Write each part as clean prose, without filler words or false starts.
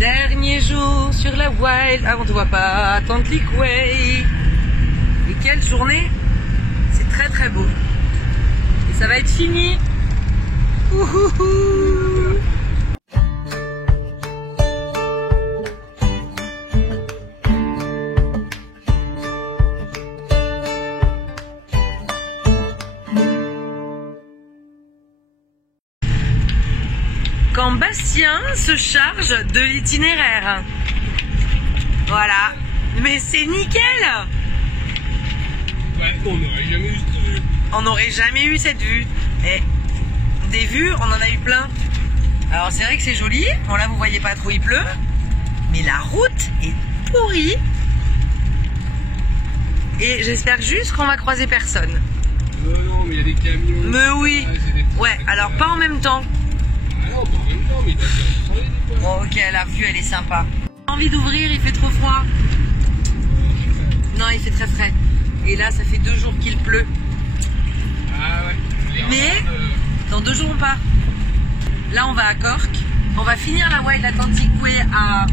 Dernier jour sur la Wild. Ah, on te voit pas. Atlantic Way. Et quelle journée. C'est très très beau. Et ça va être fini. Ouhouhou. Quand Bastien se charge de l'itinéraire. Voilà. Mais c'est nickel. Ouais, on n'aurait jamais eu cette vue. On n'aurait jamais eu cette vue. Et des vues, on en a eu plein. Alors c'est vrai que c'est joli. Bon là vous voyez pas trop, il pleut. Mais la route est pourrie. Et j'espère juste qu'on va croiser personne. Non, mais il y a des camions. Mais oui. Ouais, alors pas en même temps. Non, pas en même temps, mais t'as des fois. Bon, ok, la vue elle est sympa. J'ai envie d'ouvrir, il fait trop froid. Non, il fait très frais. Et là, ça fait 2 jours qu'il pleut. Ah ouais. Mais dans 2 jours on part. Là, on va à Cork. On va finir la Wild Atlantic Way à...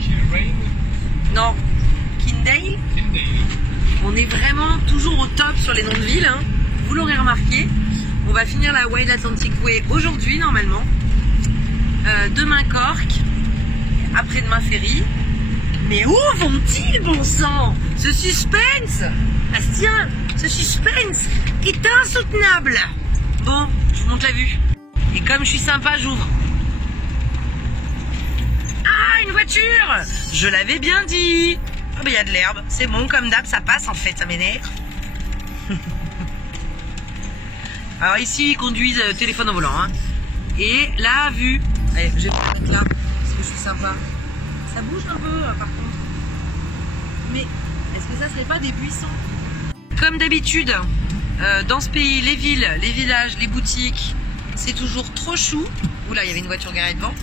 Kilrain. Non, Kindale. Kindale. On est vraiment toujours au top sur les noms de villes. Hein. Vous l'aurez remarqué. On va finir la Wild Atlantic Way aujourd'hui, normalement. Demain, Cork. Après-demain, Ferry. Mais où vont-ils, bon sang? Ce suspense, Bastien, ce suspense est insoutenable. Bon, je vous montre la vue. Et comme je suis sympa, j'ouvre. Ah, une voiture! Je l'avais bien dit. Ah bah, il y a de l'herbe. C'est bon, comme d'hab, ça passe en fait, ça m'énerve. Alors ici, ils conduisent téléphone au volant. Hein. Et la vue. Allez, je vais mettre là, parce que je suis sympa. Ça bouge un peu, par contre. Mais est-ce que ça serait pas des buissons? Comme d'habitude, dans ce pays, les villes, les villages, les boutiques, c'est toujours trop chou. Oula, il y avait une voiture garée devant.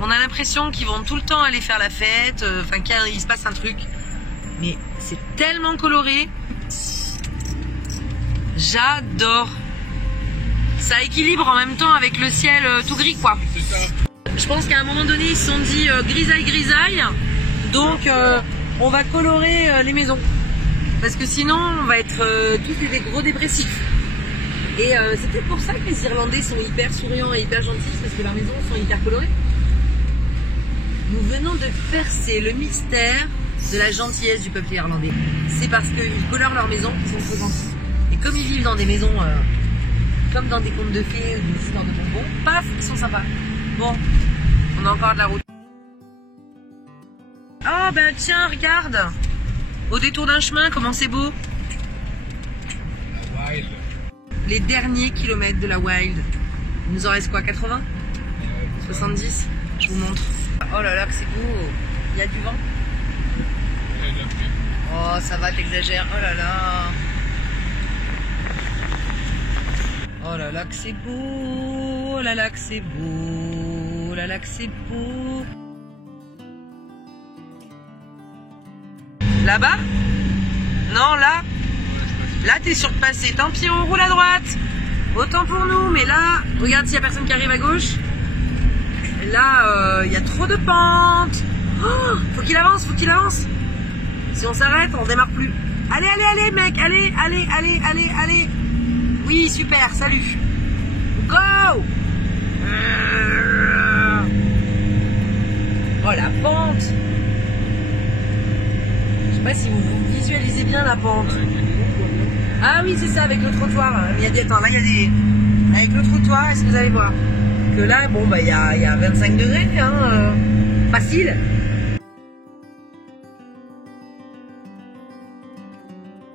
On a l'impression qu'ils vont tout le temps aller faire la fête, enfin qu'il se passe un truc. Mais c'est tellement coloré. J'adore. Ça équilibre en même temps avec le ciel tout gris, quoi. C'est ça. Je pense qu'à un moment donné, ils se sont dit grisaille. Donc, on va colorer les maisons. Parce que sinon, on va être tous des gros dépressifs. Et c'est peut-être pour ça que les Irlandais sont hyper souriants et hyper gentils, parce que leurs maisons sont hyper colorées. Nous venons de percer le mystère de la gentillesse du peuple irlandais. C'est parce qu'ils colorent leurs maisons qu'ils sont trop gentils. Et comme ils vivent dans des maisons comme dans des contes de fées ou des histoires de bonbons, paf, ils sont sympas. Bon, on a encore de la route. Oh ben tiens, regarde. Au détour d'un chemin, comment c'est beau. La Wild. Les derniers kilomètres de la Wild. Il nous en reste quoi, 80 70? Je vous montre. Oh là là, que c'est beau. Il y a du vent. Oh, ça va, t'exagères. Oh là là. Oh là là, que c'est beau. Oh là là, que c'est beau. Oh là là, que c'est beau. Là-bas? Non, là? Là, t'es surpassé. Tant pis, on roule à droite. Autant pour nous. Mais là, regarde s'il y a personne qui arrive à gauche. Là, il y a trop de pentes. Oh, faut qu'il avance, faut qu'il avance. Si on s'arrête, on démarre plus. Allez, allez, allez, mec. Allez, allez, allez, allez, allez. Oui, super, salut. Go. Oh, la pente. Je sais pas si vous visualisez bien la pente. Ah oui, c'est ça, avec le trottoir. Il y a des... Attends, là, il y a des... Avec le trottoir, est-ce que vous allez voir que là, bon, bah, il y a 25 degrés, hein. Facile.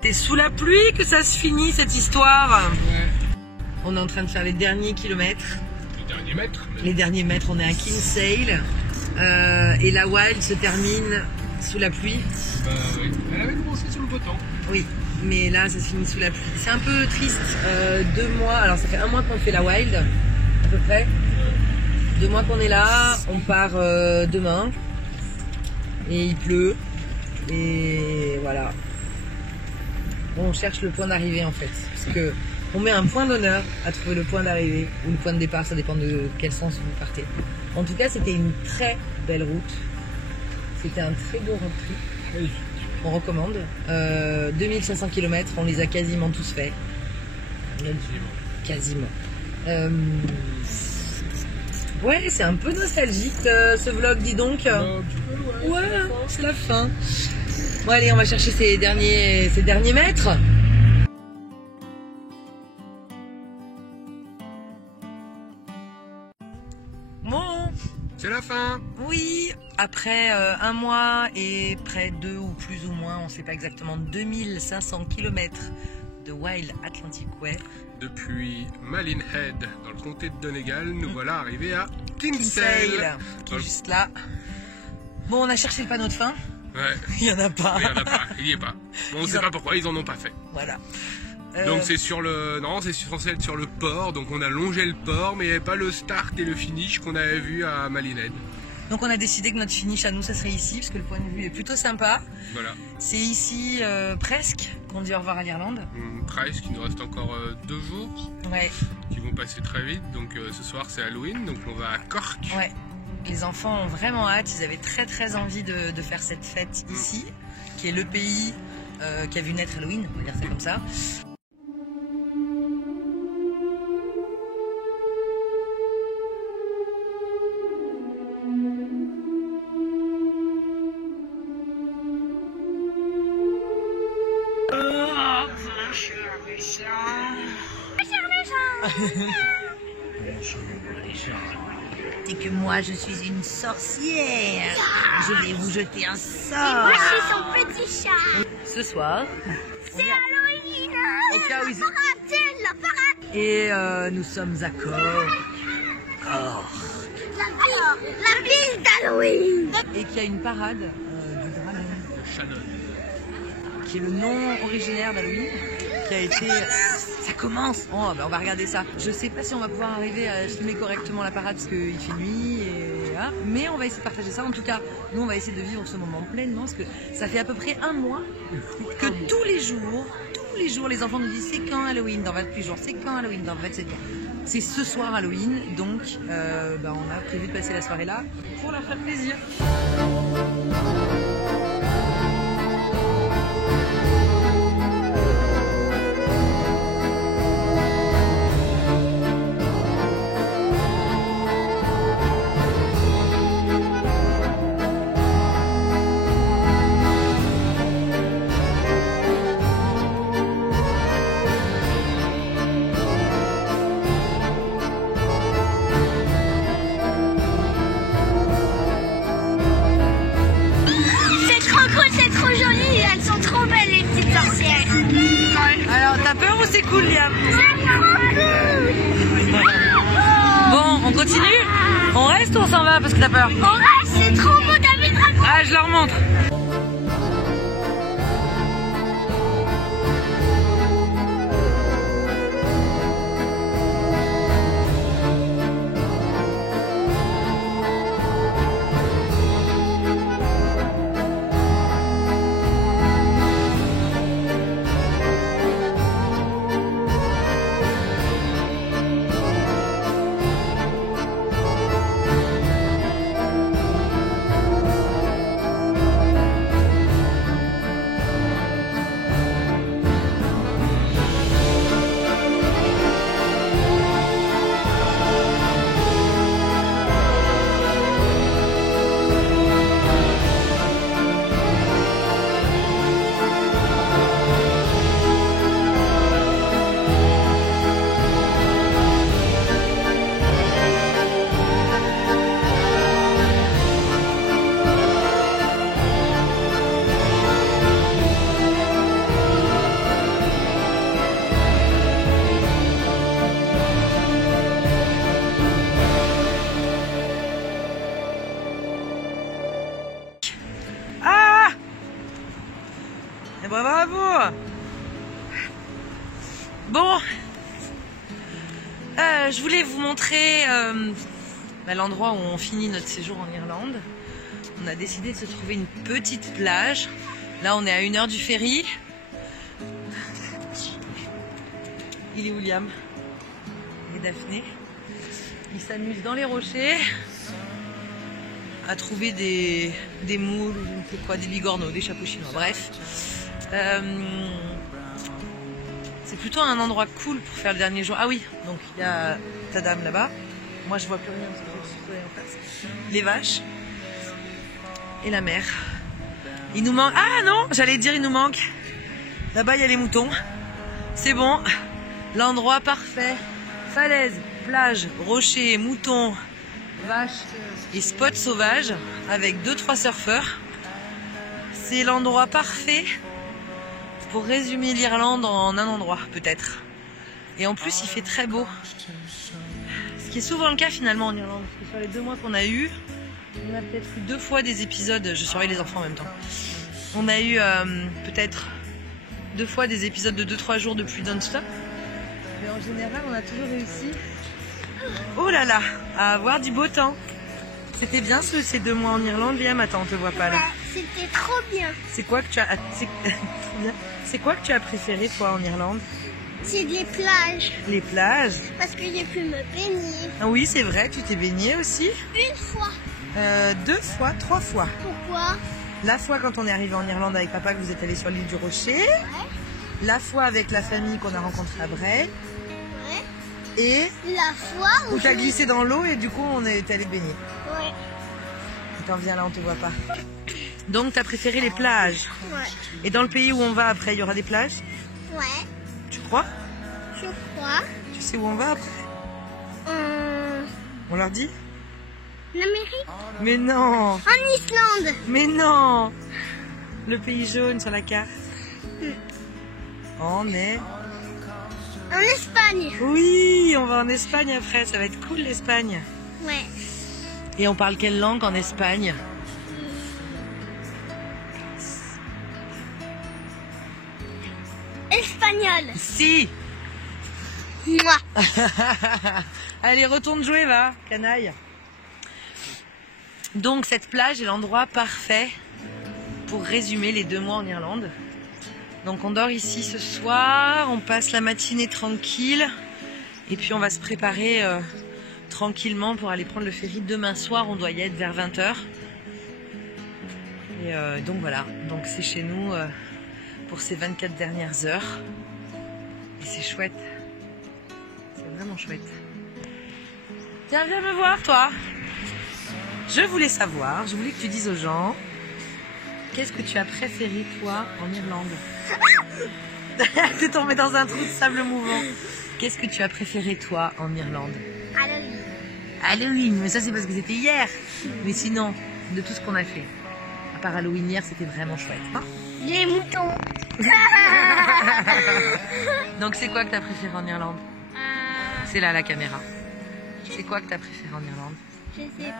C'est sous la pluie que ça se finit, cette histoire. Ouais. On est en train de faire les derniers kilomètres. Les derniers mètres. Les derniers mètres, on est à Kinsale. Et la Wild se termine sous la pluie. Bah oui. Elle avait commencé sur le beau temps. Oui, mais là, ça se finit sous la pluie. C'est un peu triste. 2 mois, alors ça fait 1 mois qu'on fait la Wild, à peu près. 2 mois qu'on est là, on part demain. Et il pleut. Et voilà. On cherche le point d'arrivée en fait. Parce que On met un point d'honneur à trouver le point d'arrivée ou le point de départ, ça dépend de quel sens vous partez. En tout cas, c'était une très belle route. C'était un très beau road trip. On recommande. 2500 km, on les a quasiment tous faits. Quasiment. Ouais, c'est un peu nostalgique ce vlog, dis donc. Ouais, c'est la fin. Bon allez, on va chercher ces derniers mètres. Bon, c'est la fin. Oui, après un mois et près de ou plus ou moins, on ne sait pas exactement, 2500 km de Wild Atlantic Way. Depuis Malin Head, dans le comté de Donegal, nous voilà arrivés à Kinsale, qui est juste là. Bon, on a cherché le panneau de fin. Ouais. Il n'y en a pas. Il n'y en a pas, il n'y est pas. Bon, on ne sait pas pourquoi, ils en ont pas fait. Voilà. Donc c'est sur le... Non, c'est censé être sur le port, donc on a longé le port, mais il n'y avait pas le start et le finish qu'on avait vu à Malin Head. Donc on a décidé que notre finish à nous, ça serait ici, parce que le point de vue est plutôt sympa. Voilà. C'est ici, presque, qu'on dit au revoir à l'Irlande. Presque, il nous reste encore 2 jours. Ouais. Qui vont passer très vite, donc ce soir c'est Halloween, donc on va à Cork. Ouais. Les enfants ont vraiment hâte, ils avaient très envie de faire cette fête ici, qui est le pays qui a vu naître Halloween, on va dire ça comme ça. C'est que moi je suis une sorcière. Je vais vous jeter un sort. Moi je suis son petit chat. Ce soir, c'est Halloween. Et nous sommes à Cork. La ville d'Halloween. Et qu'il y a une parade du dragon. Shannon. Qui est le nom originaire d'Halloween. Qui a été... Ça commence. Oh, ben on va regarder ça. Je sais pas si on va pouvoir arriver à filmer correctement la parade parce qu'il fait nuit et voilà. Mais on va essayer de partager ça. En tout cas, nous on va essayer de vivre ce moment pleinement parce que ça fait à peu près un mois que tous les jours, les enfants nous disent c'est quand Halloween dans 28 jours, c'est quand Halloween dans 27 jours. C'est ce soir Halloween, donc on a prévu de passer la soirée là pour leur faire plaisir. T'as peur ou c'est cool, Liam? C'est trop cool. Bon, on continue? On reste ou on s'en va parce que t'as peur? On reste, c'est trop beau, t'as vu le dragon? Ah, je leur montre. Bravo. Bon, je voulais vous montrer l'endroit où on finit notre séjour en Irlande. On a décidé de se trouver une petite plage. Là, on est à 1 heure du ferry. Il est William et Daphné. Ils s'amusent dans les rochers à trouver des moules, ou je ne sais quoi, des bigorneaux, des chapeaux chinois, bref. C'est plutôt un endroit cool pour faire le dernier jour. Ah oui, donc il y a ta dame là-bas. Moi je vois plus rien parce que je suis en face. Les vaches et la mer. Il nous manque... Ah non, j'allais dire il nous manque. Là-bas il y a les moutons. C'est bon. L'endroit parfait. Falaise, plage, rochers, moutons, vaches et spots sauvages avec 2-3 surfeurs. C'est l'endroit parfait pour résumer l'Irlande en un endroit, peut-être. Et en plus, il fait très beau. Ce qui est souvent le cas finalement en Irlande. Parce que sur les 2 mois qu'on a eu, on a peut-être eu 2 fois des épisodes. Je surveille les enfants en même temps. On a eu peut-être 2 fois des épisodes de 2-3 jours de pluie non-stop. Mais en général, on a toujours réussi, oh là là, à avoir du beau temps. C'était bien ces 2 mois en Irlande, Liam. Attends, on te voit pas là. C'était trop bien. C'est quoi que tu as... C'est quoi que tu as préféré toi en Irlande? C'est les plages. Les plages? Parce que j'ai pu me baigner. Ah oui, c'est vrai, tu t'es baigné aussi? 1 fois. 2 fois, 3 fois. Pourquoi? La fois quand on est arrivé en Irlande avec papa, que vous êtes allé sur l'île du Rocher. Ouais. La fois avec la famille qu'on a rencontrée à Bray. Ouais. Et La fois où t'as glissé dans l'eau et du coup on est allé baigner. Ouais. Attends, viens là, on te voit pas. Donc t'as préféré les plages. Ouais. Et dans le pays où on va après, il y aura des plages? Ouais. Tu crois? Je crois. Tu sais où on va après? On leur dit? L'Amérique? Mais non! En Islande. Mais non! Le pays jaune sur la carte. On est... En Espagne. Oui, on va en Espagne après, ça va être cool l'Espagne. Ouais. Et on parle quelle langue en Espagne? Espagnol. Si! Moi. Allez, retourne jouer, va, canaille. Donc cette plage est l'endroit parfait pour résumer les 2 mois en Irlande. Donc on dort ici ce soir, on passe la matinée tranquille et puis on va se préparer tranquillement pour aller prendre le ferry demain soir. On doit y être vers 20h. Et donc voilà, donc c'est chez nous pour ces 24 dernières heures. Et c'est chouette. C'est vraiment chouette. Tiens, viens me voir toi. Je voulais savoir, je voulais que tu dises aux gens, qu'est-ce que tu as préféré toi en Irlande? T'es tombé dans un trou de sable mouvant. Qu'est-ce que tu as préféré toi en Irlande? Halloween. Halloween, mais ça c'est parce que c'était hier. Mais sinon, de tout ce qu'on a fait, à part Halloween hier, c'était vraiment chouette. Hein? Les moutons. Donc c'est quoi que tu as préféré en Irlande? C'est là la caméra. C'est quoi que tu as préféré en Irlande? Je sais pas.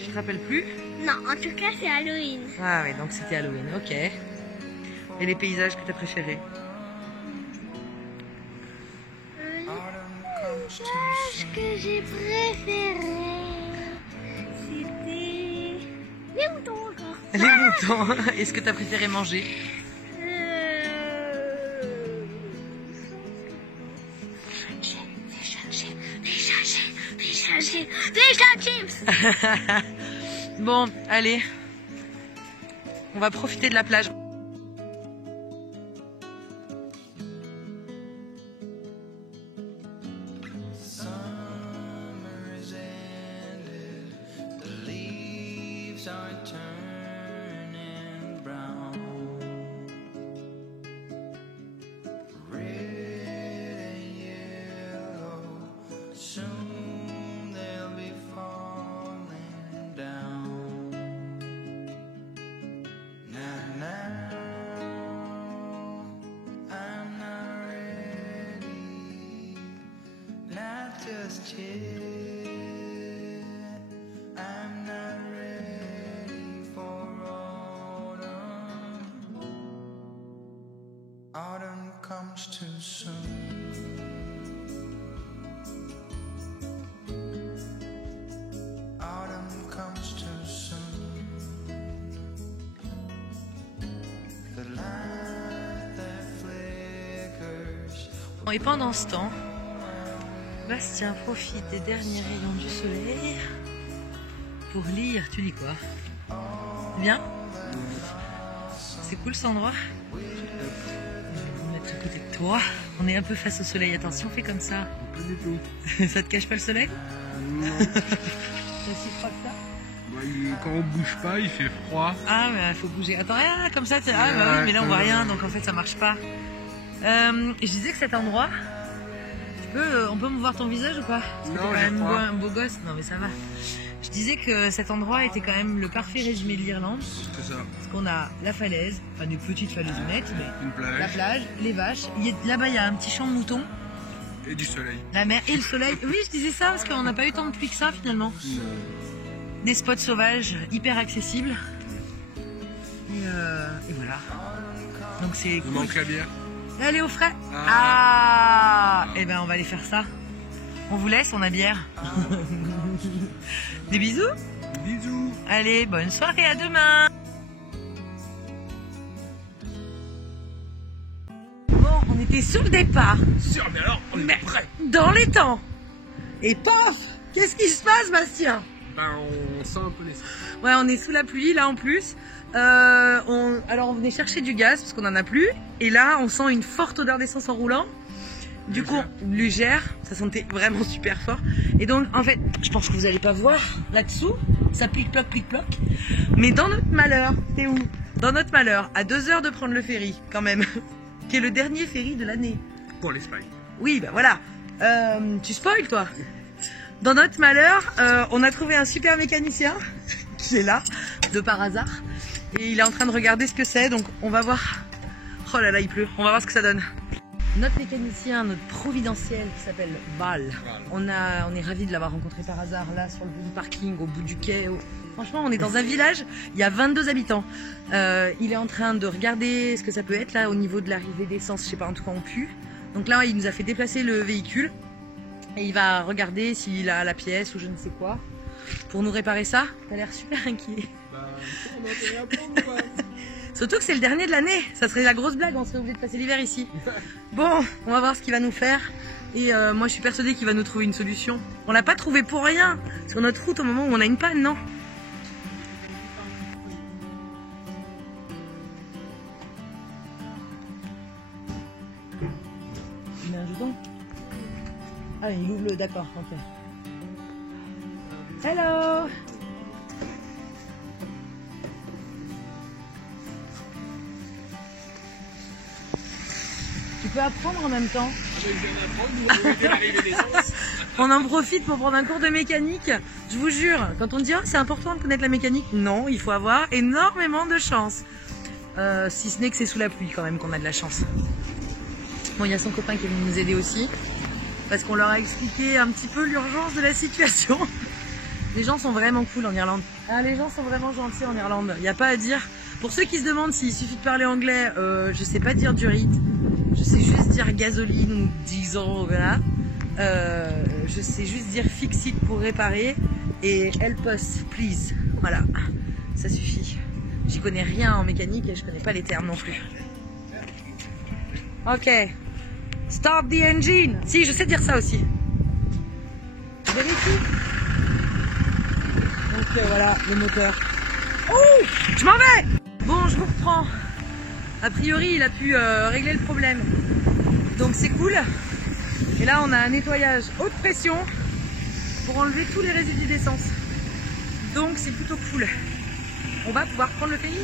Je te rappelle plus? Non, en tout cas, c'est Halloween. Ah oui, donc c'était Halloween, ok. Et les paysages que tu as préférés? Ce que j'ai préféré, c'était les moutons encore. Les moutons. Est-ce que tu as préféré manger? Déjà chips. Bon, allez. On va profiter de la plage. Just yet, I'm not ready for autumn. Autumn comes too soon. Autumn comes too soon. The light that flickers Et pendant ce temps, Bastien profite des derniers rayons du soleil pour lire. Tu lis quoi? Bien? C'est cool cet endroit? Je vais me mettre à côté de toi. On est un peu face au soleil. Attention, fais comme ça. Pas du tout. Ça te cache pas le soleil? Non. C'est aussi froid que ça? Bah, quand on bouge pas, il fait froid. Ah, mais il faut bouger. Attends, ah, comme ça, ah, bah oui, mais là on voit rien, donc en fait ça marche pas. Je disais que cet endroit, on peut me voir ton visage ou pas? Parce que Non, t'es quand j'ai même froid. un beau gosse. Non, mais ça va. Je disais que cet endroit était quand même le parfait résumé de l'Irlande. C'est ça. Parce qu'on a la falaise, enfin des petites falaises honnêtes, mais Une la plage plage, les vaches. Là-bas, il y a un petit champ de moutons, et du soleil. la mer et le soleil. Oui, je disais ça parce qu'on n'a pas eu tant de pluie que ça finalement. Des spots sauvages hyper accessibles. Et voilà. Donc c'est Il cool. manque la bière. Allez au frais. Ah. Eh ben on va aller faire ça. On vous laisse, on a bière. Des bisous. Bisous. Allez, bonne soirée, à demain. Bon, on était sur le départ, Sûr, mais alors, on est prêt. dans les temps. Et paf, qu'est-ce qui se passe, Bastien? Ben, on sent un peu les... Ouais, on est sous la pluie là en plus. Alors on venait chercher du gaz parce qu'on en a plus. Et là, on sent une forte odeur d'essence en roulant. Du coup, légère, ça sentait vraiment super fort. Et donc, en fait, je pense que vous n'allez pas voir là-dessous. Ça plique-ploque, plique-ploque. Mais dans notre malheur, c'est où? Dans notre malheur, à 2 heures de prendre le ferry, quand même, qui est le dernier ferry de l'année. Pour l'Espagne. Oui, bah voilà. Tu spoil, toi. Dans notre malheur, on a trouvé un super mécanicien qui est là, de par hasard. Et il est en train de regarder ce que c'est, donc on va voir. Oh là là, il pleut. On va voir ce que ça donne. Notre mécanicien, notre providentiel qui s'appelle Val. On est ravis de l'avoir rencontré par hasard là sur le bout du parking, au bout du quai. Franchement, on est dans un village, il y a 22 habitants. Il est en train de regarder ce que ça peut être là au niveau de l'arrivée d'essence, je sais pas, en tout cas on pue. Donc là, il nous a fait déplacer le véhicule et il va regarder s'il a la pièce ou je ne sais quoi pour nous réparer ça. T'as l'air super inquiet. Bah, on a intérêt à prendre ou pas? Surtout que c'est le dernier de l'année, ça serait la grosse blague, on serait obligé de passer l'hiver ici. Bon, on va voir ce qu'il va nous faire. Et moi je suis persuadée qu'il va nous trouver une solution. On l'a pas trouvé pour rien sur notre route au moment où on a une panne, non? Il met un jeton? Ah, il ouvre le... D'accord, ok. Hello! Tu peux apprendre en même temps. On en profite pour prendre un cours de mécanique. Je vous jure, quand on dit oh, c'est important de connaître la mécanique, non, il faut avoir énormément de chance. Si ce n'est que c'est sous la pluie quand même qu'on a de la chance. Bon, il y a son copain qui est venu nous aider aussi, parce qu'on leur a expliqué un petit peu l'urgence de la situation. Les gens sont vraiment cool en Irlande. Ah, les gens sont vraiment gentils en Irlande, il n'y a pas à dire. Pour ceux qui se demandent s'il suffit de parler anglais, je sais pas dire du rite. Je sais juste dire gasoline ou diesel, voilà. Je sais juste dire fix it pour réparer et help us, please. Voilà, ça suffit. J'y connais rien en mécanique et je connais pas les termes non plus. Ok. Start the engine. Si, je sais dire ça aussi. Vérifie. Donc voilà, le moteur. Oh, je m'en vais. Bon, je vous reprends. A priori, il a pu régler le problème. Donc c'est cool. Et là, on a un nettoyage haute pression pour enlever tous les résidus d'essence. Donc c'est plutôt cool. On va pouvoir prendre le ferry.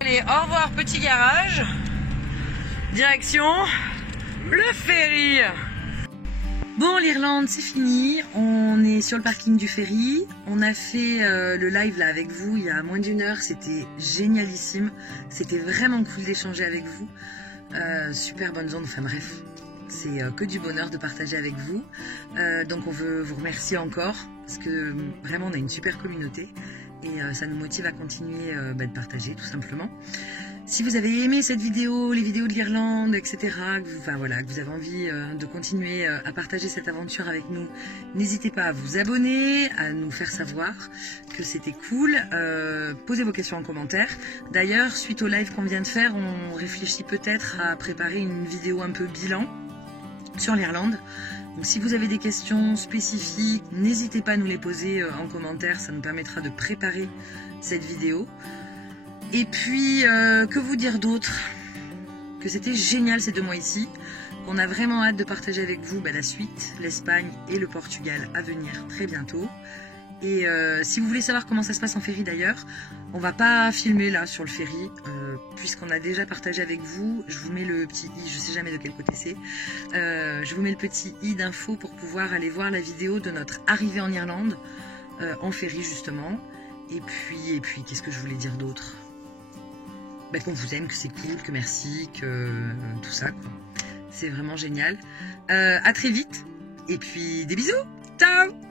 Allez, au revoir petit garage. Direction le ferry. Bon, l'Irlande, c'est fini. On est sur le parking du ferry. On a fait le live là avec vous il y a moins d'1 heure. C'était génialissime. C'était vraiment cool d'échanger avec vous. Super bonne zone. Enfin bref, c'est que du bonheur de partager avec vous. Donc on veut vous remercier encore parce que vraiment on a une super communauté et ça nous motive à continuer de partager tout simplement. Si vous avez aimé cette vidéo, les vidéos de l'Irlande, etc., que vous avez envie de continuer à partager cette aventure avec nous, n'hésitez pas à vous abonner, à nous faire savoir que c'était cool. Posez vos questions en commentaire. D'ailleurs, suite au live qu'on vient de faire, on réfléchit peut-être à préparer une vidéo un peu bilan sur l'Irlande. Donc si vous avez des questions spécifiques, n'hésitez pas à nous les poser en commentaire, ça nous permettra de préparer cette vidéo. Et puis, que vous dire d'autre? Que c'était génial ces 2 mois ici, qu'on a vraiment hâte de partager avec vous la suite, l'Espagne et le Portugal à venir très bientôt. Et si vous voulez savoir comment ça se passe en ferry d'ailleurs, on va pas filmer là sur le ferry, puisqu'on a déjà partagé avec vous. Je vous mets le petit i, je sais jamais de quel côté c'est. Je vous mets le petit i d'info pour pouvoir aller voir la vidéo de notre arrivée en Irlande, en ferry justement. Et puis qu'est-ce que je voulais dire d'autre? Qu'on vous aime, que c'est cool, que merci, que tout ça quoi. C'est vraiment génial. À très vite, et puis des bisous, ciao!